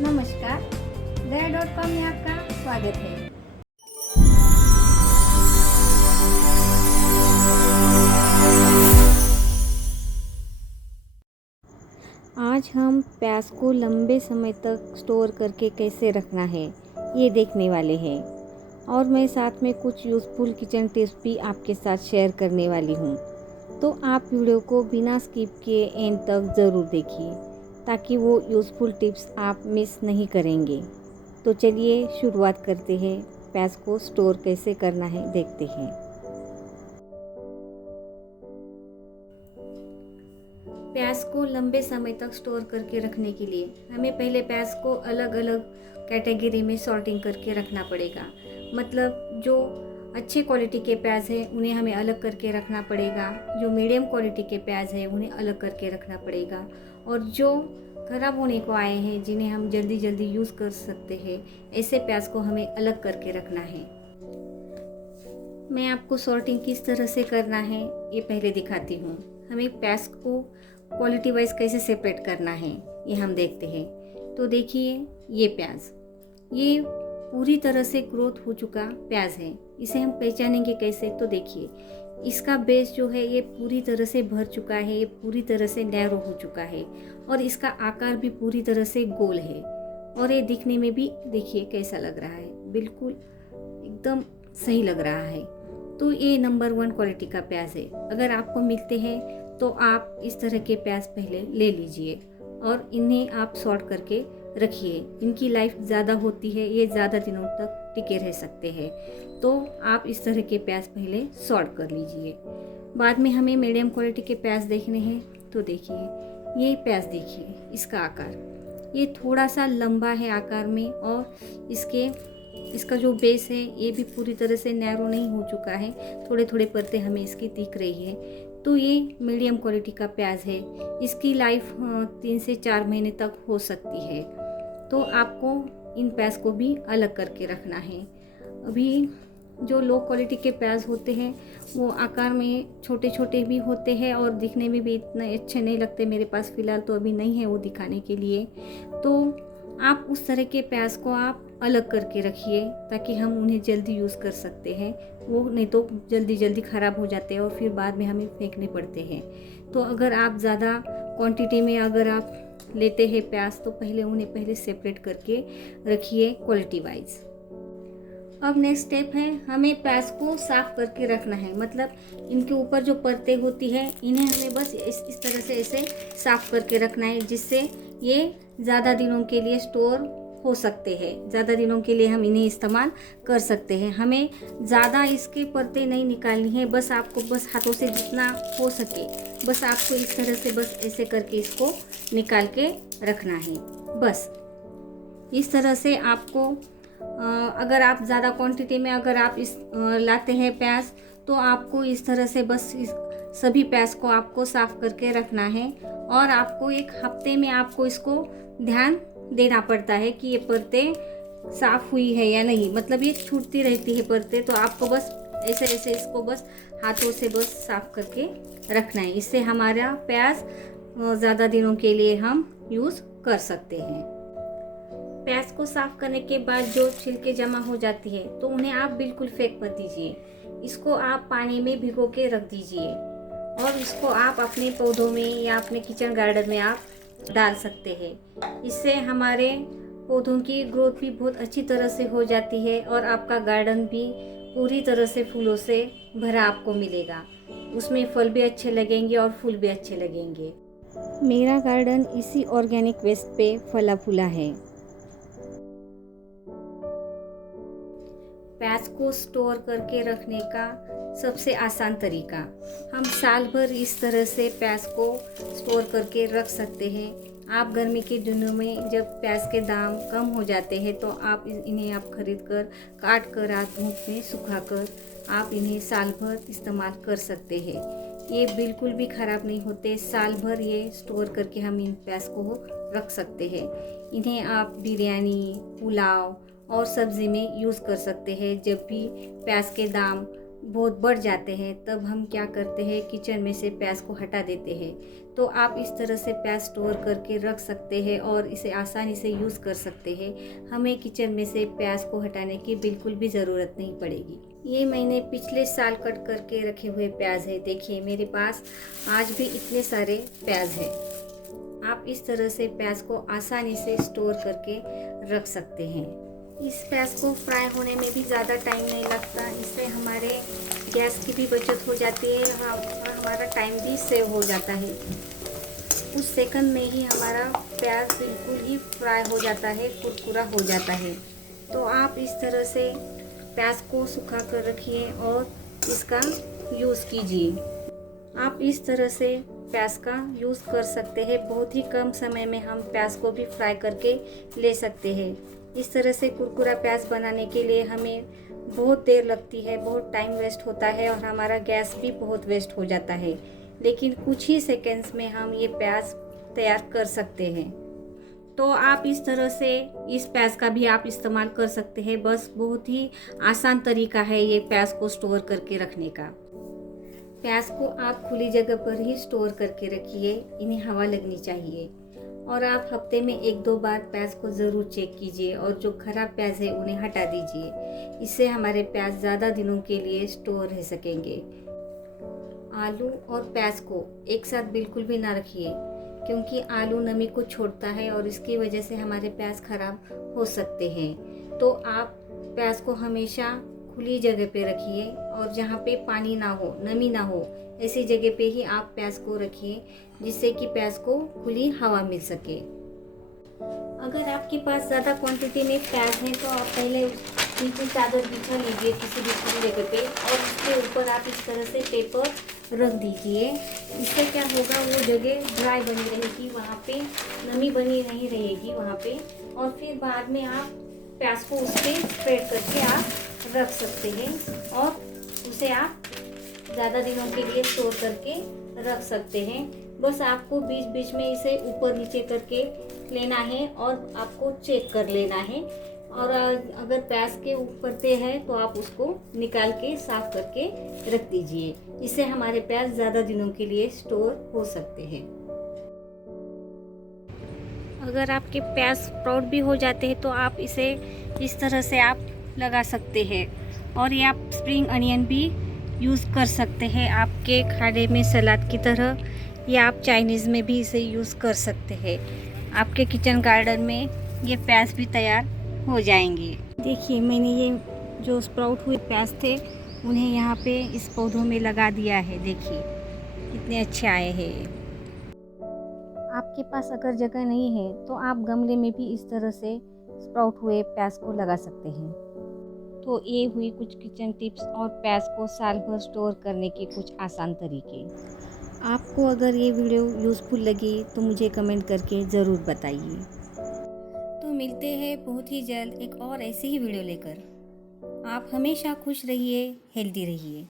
नमस्कार, दया.com में आपका स्वागत है। आज हम प्याज को लंबे समय तक स्टोर करके कैसे रखना है ये देखने वाले हैं और मैं साथ में कुछ यूज़फुल किचन टिप्स भी आपके साथ शेयर करने वाली हूँ। तो आप वीडियो को बिना स्किप किए एंड तक ज़रूर देखिए ताकि वो यूज़फुल टिप्स आप मिस नहीं करेंगे। तो चलिए शुरुआत करते हैं। प्याज को स्टोर कैसे करना है देखते हैं। प्याज को लंबे समय तक स्टोर करके रखने के लिए हमें पहले प्याज को अलग अलग कैटेगरी में सॉर्टिंग करके रखना पड़ेगा। मतलब जो अच्छे क्वालिटी के प्याज है उन्हें हमें अलग करके रखना पड़ेगा, जो मीडियम क्वालिटी के प्याज है उन्हें अलग करके रखना पड़ेगा, और जो ख़राब होने को आए हैं जिन्हें हम जल्दी जल्दी यूज़ कर सकते हैं ऐसे प्याज को हमें अलग करके रखना है। मैं आपको सॉर्टिंग किस तरह से करना है ये पहले दिखाती हूँ। हमें प्याज को क्वालिटी वाइज कैसे सेपरेट करना है ये हम देखते हैं। तो देखिए, ये प्याज ये पूरी तरह से ग्रोथ हो चुका प्याज है। इसे हम पहचानेंगे कैसे? तो देखिए, इसका बेस जो है ये पूरी तरह से भर चुका है, ये पूरी तरह से नैरो हो चुका है और इसका आकार भी पूरी तरह से गोल है और ये दिखने में भी देखिए कैसा लग रहा है, बिल्कुल एकदम सही लग रहा है। तो ये नंबर 1 क्वालिटी का प्याज है। अगर आपको मिलते हैं तो आप इस तरह के प्याज पहले ले लीजिए और इन्हें आप सॉर्ट करके रखिए। इनकी लाइफ ज़्यादा होती है, ये ज़्यादा दिनों तक टिके रह सकते हैं। तो आप इस तरह के प्याज पहले सॉर्ट कर लीजिए। बाद में हमें मीडियम क्वालिटी के प्याज देखने हैं। तो देखिए, ये प्याज देखिए, इसका आकार ये थोड़ा सा लंबा है आकार में और इसका जो बेस है ये भी पूरी तरह से नैरो नहीं हो चुका है, थोड़े थोड़े परतें हमें इसकी दिख रही है। तो ये मीडियम क्वालिटी का प्याज है। इसकी लाइफ 3 से 4 महीने तक हो सकती है। तो आपको इन प्याज को भी अलग करके रखना है। अभी जो लो क्वालिटी के प्याज होते हैं वो आकार में छोटे छोटे भी होते हैं और दिखने में भी इतने अच्छे नहीं लगते। मेरे पास फ़िलहाल तो अभी नहीं है वो दिखाने के लिए। तो आप उस तरह के प्याज को आप अलग करके रखिए ताकि हम उन्हें जल्दी यूज़ कर सकते हैं। वो नहीं तो जल्दी जल्दी ख़राब हो जाते हैं और फिर बाद में हमें फेंकने पड़ते हैं। तो अगर आप ज़्यादा क्वांटिटी में अगर आप लेते हैं प्याज तो उन्हें पहले सेपरेट करके रखिए क्वालिटी वाइज। अब नेक्स्ट स्टेप है, हमें प्याज को साफ़ करके रखना है। मतलब इनके ऊपर जो परतें होती है इन्हें हमें बस इस तरह से ऐसे साफ़ करके रखना है जिससे ये ज़्यादा दिनों के लिए स्टोर हो सकते हैं, ज़्यादा दिनों के लिए हम इन्हें इस्तेमाल कर सकते हैं। हमें ज़्यादा इसके परतें नहीं निकालनी है, बस आपको बस हाथों से जितना हो सके बस आपको इस तरह से बस ऐसे करके इसको निकाल के रखना है। बस इस तरह से आपको अगर आप ज़्यादा क्वांटिटी में अगर आप लाते हैं प्याज तो आपको इस तरह से बस सभी प्याज को आपको साफ़ करके रखना है और आपको 1 हफ्ते में आपको इसको ध्यान देना पड़ता है कि ये परतें साफ़ हुई है या नहीं। मतलब ये छूटती रहती है परतें, तो आपको बस ऐसे ऐसे इसको बस हाथों से बस साफ़ करके रखना है। इससे हमारा प्याज ज़्यादा दिनों के लिए हम यूज़ कर सकते हैं। प्याज को साफ़ करने के बाद जो छिलके जमा हो जाती है तो उन्हें आप बिल्कुल फेंक मत दीजिए। इसको आप पानी में भिगो के रख दीजिए और इसको आप अपने पौधों में या अपने किचन गार्डन में आप डाल सकते हैं। इससे हमारे पौधों की ग्रोथ भी बहुत अच्छी तरह से हो जाती है और आपका गार्डन भी पूरी तरह से फूलों से भरा आपको मिलेगा। उसमें फल भी अच्छे लगेंगे और फूल भी अच्छे लगेंगे। मेरा गार्डन इसी ऑर्गेनिक वेस्ट पे फला फूला है। प्याज को स्टोर करके रखने का सबसे आसान तरीका, हम साल भर इस तरह से प्याज को स्टोर करके रख सकते हैं। आप गर्मी के दिनों में जब प्याज के दाम कम हो जाते हैं तो आप इन्हें आप खरीद कर काट कर आप धूप में सुखा कर आप इन्हें साल भर इस्तेमाल कर सकते हैं। ये बिल्कुल भी ख़राब नहीं होते। साल भर ये स्टोर करके हम इन प्याज को रख सकते हैं। इन्हें आप बिरयानी, पुलाव और सब्ज़ी में यूज़ कर सकते हैं। जब भी प्याज के दाम बहुत बढ़ जाते हैं तब हम क्या करते हैं, किचन में से प्याज को हटा देते हैं। तो आप इस तरह से प्याज स्टोर करके रख सकते हैं और इसे आसानी से यूज़ कर सकते हैं। हमें किचन में से प्याज को हटाने की बिल्कुल भी ज़रूरत नहीं पड़ेगी। ये मैंने पिछले साल कट करके रखे हुए प्याज है। देखिए मेरे पास आज भी इतने सारे प्याज हैं। आप इस तरह से प्याज को आसानी से स्टोर करके रख सकते हैं। इस प्याज को फ्राई होने में भी ज़्यादा टाइम नहीं लगता। इससे हमारे गैस की भी बचत हो जाती है और हमारा टाइम भी सेव हो जाता है। कुछ सेकंड में ही हमारा प्याज बिल्कुल ही फ्राई हो जाता है, कुरकुरा हो जाता है। तो आप इस तरह से प्याज को सुखा कर रखिए और इसका यूज़ कीजिए। आप इस तरह से प्याज का यूज़ कर सकते हैं। बहुत ही कम समय में हम प्याज को भी फ्राई करके ले सकते हैं। इस तरह से कुरकुरा प्याज बनाने के लिए हमें बहुत देर लगती है, बहुत टाइम वेस्ट होता है और हमारा गैस भी बहुत वेस्ट हो जाता है। लेकिन कुछ ही सेकंड्स में हम ये प्याज तैयार कर सकते हैं। तो आप इस तरह से इस प्याज का भी आप इस्तेमाल कर सकते हैं। बस बहुत ही आसान तरीका है ये प्याज को स्टोर करके रखने का। प्याज को आप खुली जगह पर ही स्टोर करके रखिए, इन्हें हवा लगनी चाहिए। और आप हफ्ते में 1-2 बार प्याज को ज़रूर चेक कीजिए और जो खराब प्याज है उन्हें हटा दीजिए। इससे हमारे प्याज ज़्यादा दिनों के लिए स्टोर रह सकेंगे। आलू और प्याज को एक साथ बिल्कुल भी ना रखिए, क्योंकि आलू नमी को छोड़ता है और इसकी वजह से हमारे प्याज खराब हो सकते हैं। तो आप प्याज को हमेशा खुली जगह पे रखिए और जहाँ पे पानी ना हो, नमी ना हो, ऐसी जगह पे ही आप प्याज को रखिए, जिससे कि प्याज को खुली हवा मिल सके। अगर आपके पास ज़्यादा क्वांटिटी में प्याज है तो आप पहले नीचे चादर बिछा लीजिए किसी भी खुली जगह पे और उसके ऊपर आप इस तरह से पेपर रख दीजिए। इससे क्या होगा, वो जगह ड्राई बनी रहेगी, वहाँ पे नमी बनी नहीं रहेगी वहाँ पे। और फिर बाद में आप प्याज को उस पर स्प्रेड करके आप रख सकते हैं और उसे आप ज़्यादा दिनों के लिए स्टोर करके रख सकते हैं। बस आपको बीच बीच में इसे ऊपर नीचे करके लेना है और आपको चेक कर लेना है। और अगर प्याज के ऊपर पे है तो आप उसको निकाल के साफ करके रख दीजिए। इससे हमारे प्याज ज़्यादा दिनों के लिए स्टोर हो सकते हैं। अगर आपके प्याज स्प्राउट भी हो जाते हैं तो आप इसे इस तरह से आप लगा सकते हैं। और ये आप स्प्रिंग अनियन भी यूज़ कर सकते हैं आपके खाने में सलाद की तरह, या आप चाइनीज़ में भी इसे यूज़ कर सकते हैं। आपके किचन गार्डन में ये प्याज भी तैयार हो जाएंगे। देखिए मैंने ये जो स्प्राउट हुए प्याज थे उन्हें यहाँ पे इस पौधों में लगा दिया है। देखिए कितने अच्छे आए हैं। आपके पास अगर जगह नहीं है तो आप गमले में भी इस तरह से स्प्राउट हुए प्याज को लगा सकते हैं। तो ये हुई कुछ किचन टिप्स और प्याज को साल भर स्टोर करने के कुछ आसान तरीके। आपको अगर ये वीडियो यूज़फुल लगी तो मुझे कमेंट करके ज़रूर बताइए। तो मिलते हैं बहुत ही जल्द एक और ऐसी ही वीडियो लेकर। आप हमेशा खुश रहिए, हेल्दी रहिए।